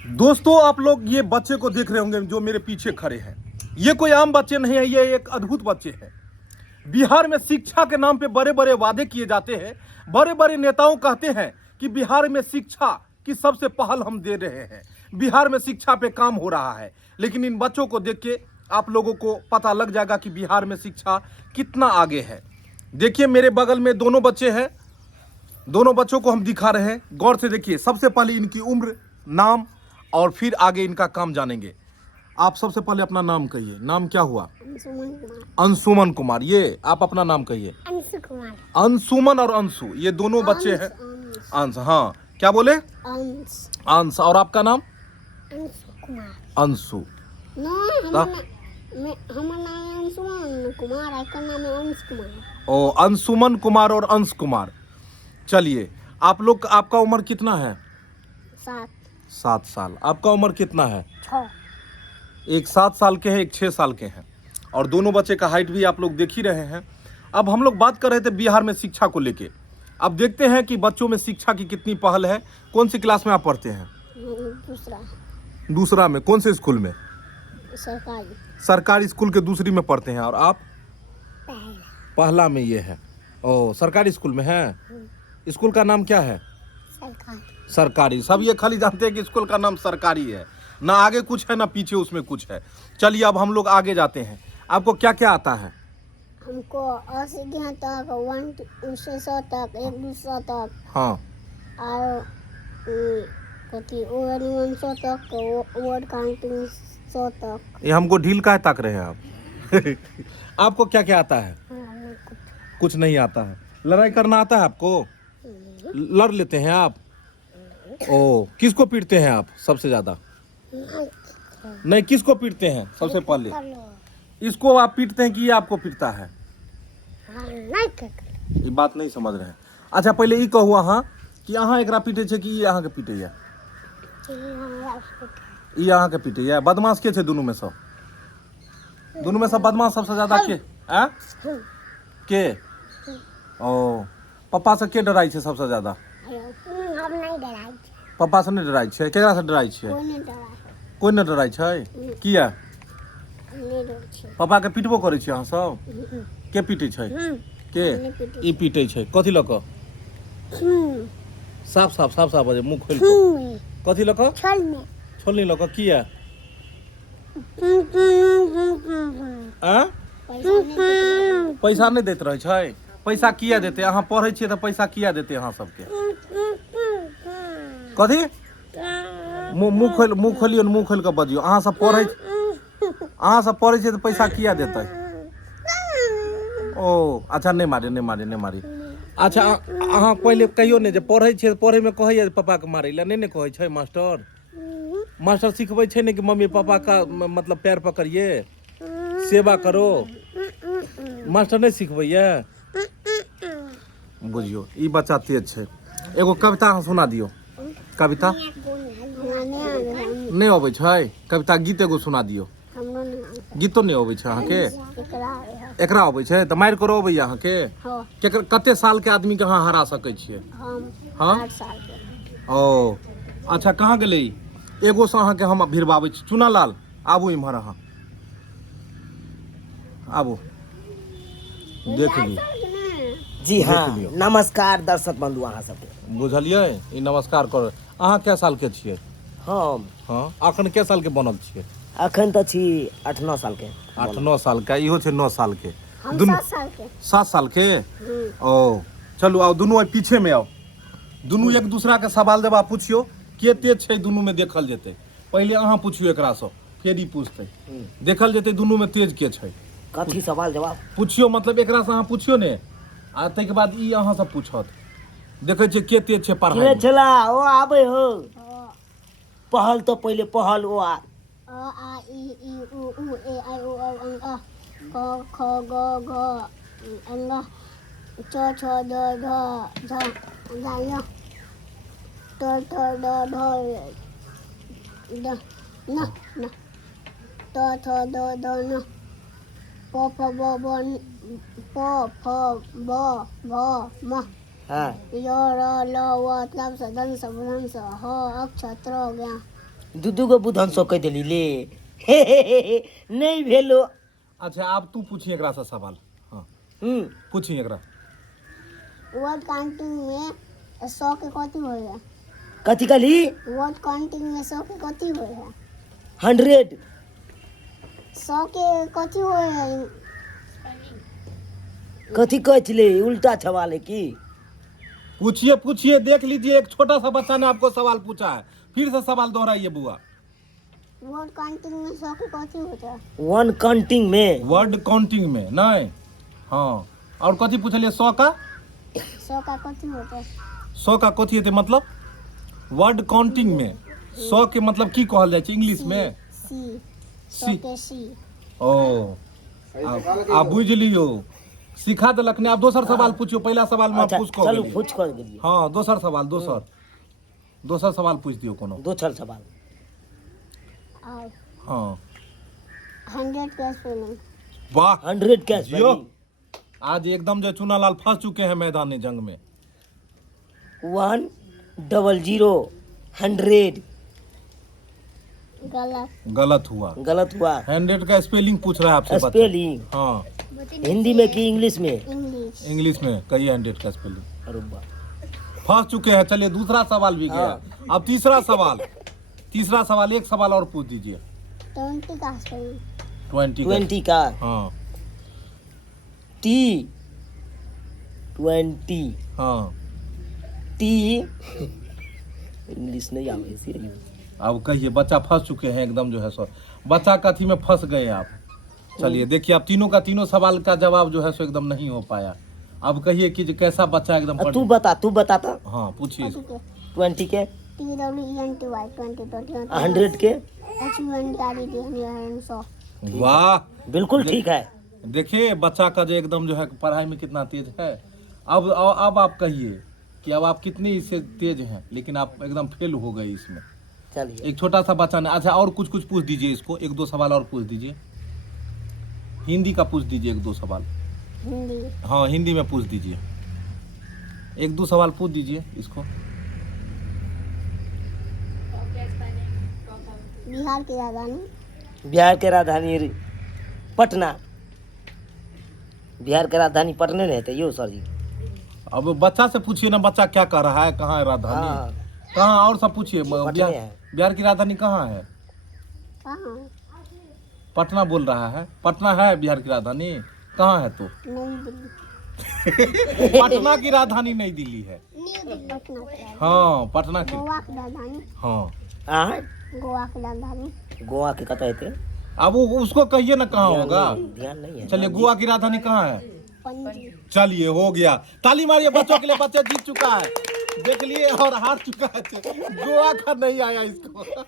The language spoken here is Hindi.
दोस्तों, आप लोग ये बच्चे को देख रहे होंगे जो मेरे पीछे खड़े हैं। ये कोई आम बच्चे नहीं है, ये एक अद्भुत बच्चे हैं। बिहार में शिक्षा के नाम पे बड़े बड़े वादे किए जाते हैं। बड़े बड़े नेताओं कहते हैं कि बिहार में शिक्षा की सबसे पहल हम दे रहे हैं, बिहार में शिक्षा पे काम हो रहा है। लेकिन इन बच्चों को देख के आप लोगों को पता लग जाएगा कि बिहार में शिक्षा कितना आगे है। देखिए, मेरे बगल में दोनों बच्चे हैं। दोनों बच्चों को हम दिखा रहे हैं, गौर से देखिए। सबसे पहले इनकी उम्र, नाम और फिर आगे इनका काम जानेंगे। आप सबसे पहले अपना नाम कहिए। नाम क्या हुआ? अंशुमन कुमार। अंशुमन कुमार। ये आप अपना नाम कहिए। अंशु कुमार। अंशुमन और अंशु, ये दोनों बच्चे हैं। अंश, हाँ, क्या बोले? अंश। अंश। और आपका नाम? अंशु कुमार। अंशु। हमारा नाम अंशुमन कुमार, आपका नाम है अंश कुमार। ओ, अंशुमन कुमार और अंश कुमार। चलिए, आप लोग, आपका उम्र कितना है? 7 साल। आपका उम्र कितना है? 6। एक 7 साल के हैं, एक 6 साल के हैं। और दोनों बच्चे का हाइट भी आप लोग देख ही रहे हैं। अब हम लोग बात कर रहे थे बिहार में शिक्षा को लेके। अब देखते हैं कि बच्चों में शिक्षा की कितनी पहल है। कौन सी क्लास में आप पढ़ते हैं? दूसरा में। कौन से स्कूल में? सरकारी स्कूल के दूसरी में पढ़ते हैं। और आप? पहला में ये है। ओ, सरकारी स्कूल में है। स्कूल का नाम क्या है? सरकारी। सब ये खाली जानते हैं कि स्कूल का नाम सरकारी है, ना आगे कुछ है ना पीछे उसमें कुछ है। चलिए, अब हम लोग आगे जाते हैं। आपको क्या क्या आता है? हमको अ से ज्ञ तक, 1 से 100 तक, 1 2 100 तक। हाँ। और कथी ओवर 100 तक, वर्ड काउंटिंग 100 तक। ये हमको ढील काहे ताक रहे हैं आप? आपको क्या क्या आता है? कुछ नहीं आता है। लड़ाई करना आता है आपको? लड़ लेते हैं आप? ओ, किसको पीटते हैं आप सबसे ज्यादा? नहीं, किसको पीटते हैं सबसे पहले? इसको आप पीटते हैं कि ये आपको पीटता है? ये बात नहीं समझ रहे हैं। अच्छा, पहले ये कहू अहाँ कि अहाँ एकरा पीटे छे कि ये अहाँ के पीटे है? ये अहाँ के पीटे है। बदमाश के छे दोनों में सब? दोनों में सब बदमाश सबसे ज्यादा के? आ? के? ओ, पापा से के डराई छे सबसे ज्यादा? हम नहीं डराई। पापा से नहीं डराई छे? केकरा से डराई छे? कोई नहीं डराई छे। किया? पापा के पीटबो करे छे अहाँ सब? के पीटे छे? के? ई पीटे छे कथी लक? साफ साफ साफ साफ बजे, मुंह खोल के। कथी लक? छोलनी लक। किया? आ? पैसा नहीं देते रहे छे? पैसा किया देते? अहाँ पढ़े छिए तो पैसा किया देते अहाँ सबके? कथी? मुंह खोलियो, मुंह खोल के बजियो। अहाँ सब पढ़े छिए तो पैसा किया देते? ओ, अच्छा, नहीं मारी। अच्छा, अहाँ पहले कहियो ने जे पढ़े छिए, पढ़े में कहैया पापा के मारे ला? नहीं कहै छै मास्टर? मास्टर सिखबै छै ने कि मम्मी पापा का मतलब पैर पकड़िए, सेवा करो? मास्टर नहीं सिखबैया? बुझियो, ई बच्चा तेज छै। एगो कविता अहाँ सुना दियो। कविता नहीं अबै छै? कविता गीत एगो सुना दियो। गीतो नहीं अबै छै अहाँके? एकरा अबै छै तऽ मारि करो अबैया अहाँके? कते साल के आदमी के अहाँ हरा सकै छियै? हाँ, 8 साल के। ओ, अच्छा, कहाँ गेलै? एगो से अहाँके हम भिड़वाबै छी। चुनालाल, आबू इम्हर। अहाँ आबू, देख लियो। जी हाँ, नमस्कार दर्शक बंधु अहाँ सबके। बुझलियै? ई नमस्कार कर। अहाँ कै साल के छियै? हम हाँ, अखन कै साल के बनल छियै? अखन तो छी 8-9 साल के। 8-9 साल के। इहो छै 9 साल के। हम दुनू 7 साल के। 7 साल के? ओ, चलू आओ, दुनू पीछे में आओ। दुनू एक दूसरा के सवाल जवाब पूछियो। के तेज छै दुनू में देखल जेतै। पहले अहाँ पूछियो एकरा से, फिर ई पूछतै। देखल जेतै दुनू में तेज के छै। कथी सवाल जवाब पूछियो, मतलब एकरा से अहाँ पूछियो ने, आ तै के बाद ई अहाँ से पूछत। देखै छियै के तेज छै पढ़ाई में। चला ओ आबे हो। पहल तो पहले पहल ओ आ ई उ ए आई ओ औ क ख ग घ ङ च छ ज झ ञ ट ठ ड ढ ड न ट थ द ध न प फ ब भ म हाँ। य र ल व तप स धन स बुधन स ह अक्ष त्र ज्ञ दूधू को बुधन सो कह दिली ले नहीं भेलो। अच्छा आप तू पूछिए एकरा से सवाल। हाँ पूछिए एकरा। वर्ड काउंटिंग में 100 के कथी होय है? कथी कहली? वर्ड काउंटिंग में 100 के कथी होय है? 100 100 के कथी होय है? कथी कहले? उल्टा सवाल है की? पूछिए पूछिए, देख लीजिए एक छोटा सा बच्चा ने आपको सवाल पूछा है, फिर से सवाल दोहराइए बुआ। वर्ड काउंटिंग में 100 के कथी होता है? वन काउंटिंग में। वर्ड काउंटिंग में नहीं। हाँ और कथी पूछलिए? 100 का 100 का कथी होता है? 100 का कथी हेतै मतलब? वर्ड काउंटिंग में 100 के मतलब की कहल जाइ छै इंग्लिश में? सी। सी। 100 के सी। ओ आप बुझ लियो, सिखा देलक ने। आप दोसर सवाल पूछियो, पहला सवाल में आप अच्छा पूछ को चलू गेलिए। पूछ कर गेलिए। हाँ दोसर सवाल, दोसर सवाल पूछ दियो कोनो। दोसर सवाल। और हाँ 100 के स्पेलिंग? वाह 100 का जियो। आज एकदम जो चुनालाल फंस चुके हैं मैदानी जंग में। 100 100 गलत हुआ। गलत हुआ। 100 का स्पेलिंग पूछ रहा है आपसे बच्चा। स्पेलिंग हाँ हिंदी में कि इंग्लिश में? इंग्लिश। इंग्लिश में कहिए 100 का स्पेलिंग। अरे वाह। फंस चुके हैं। चलिए दूसरा सवाल भी गया। हाँ। अब तीसरा सवाल, एक सवाल और पूछ दीजिए। 20 का स्पेलिंग? 20 का। हाँ T 20 हाँ T इंग्लिश नहीं आवे से। अब कहिए, बच्चा फंस चुके हैं एकदम जो है सो। बच्चा कथी में फंस गए आप। चलिए देखिए, आप तीनों का तीनों सवाल का जवाब जो है सो एकदम नहीं हो पाया। अब कहिए कि जो कैसा बच्चा एकदम तू बता तो। हाँ पूछिए। 20 के। TWENTY 20 100 के। HUNDRED 100। वाह बिल्कुल ठीक है। देखिए बच्चा का जो एकदम जो है पढ़ाई में कितना तेज है। अब आप कहिए कि अब आप कितनी इससे तेज हैं, लेकिन आप एकदम फेल हो गए इसमें। चलिए एक छोटा सा बच्चा ने। अच्छा और कुछ पूछ दीजिए इसको, एक दो सवाल और पूछ दीजिए। हिंदी का पूछ दीजिए एक दो सवाल। हिंदी। हाँ हिंदी में पूछ दीजिए, एक दो सवाल पूछ दीजिए इसको। बिहार की राजधानी? बिहार के राजधानी पटना। बिहार के राजधानी पटने नहीं है यो सर जी। अब बच्चा से पूछिए ना, बच्चा क्या कह रहा है, कहाँ है राजधानी। हाँ कहाँ और सब पूछिए। पटने है। बिहार की राजधानी कहाँ है? कहाँ? पटना बोल रहा है। पटना है बिहार की राजधानी? कहाँ है तो? नई दिल्ली। पटना की राजधानी नई दिल्ली है। न्यू दिल्ली। पटना की राजधानी। हाँ पटना की। गोवा की राजधानी? हाँ गोवा की राजधानी? गोवा के कहते थे। अब उसको कहिए ना कहाँ होगा। ध्यान नहीं है। चलिए गोवा की राजधानी कहाँ है? पणजी। चलिए हो गया, ताली मारिए बच्चों के लिए। बच्चा जीत चुका है, देख लिए, और हार चुका है। गोवा का नहीं आया इसको।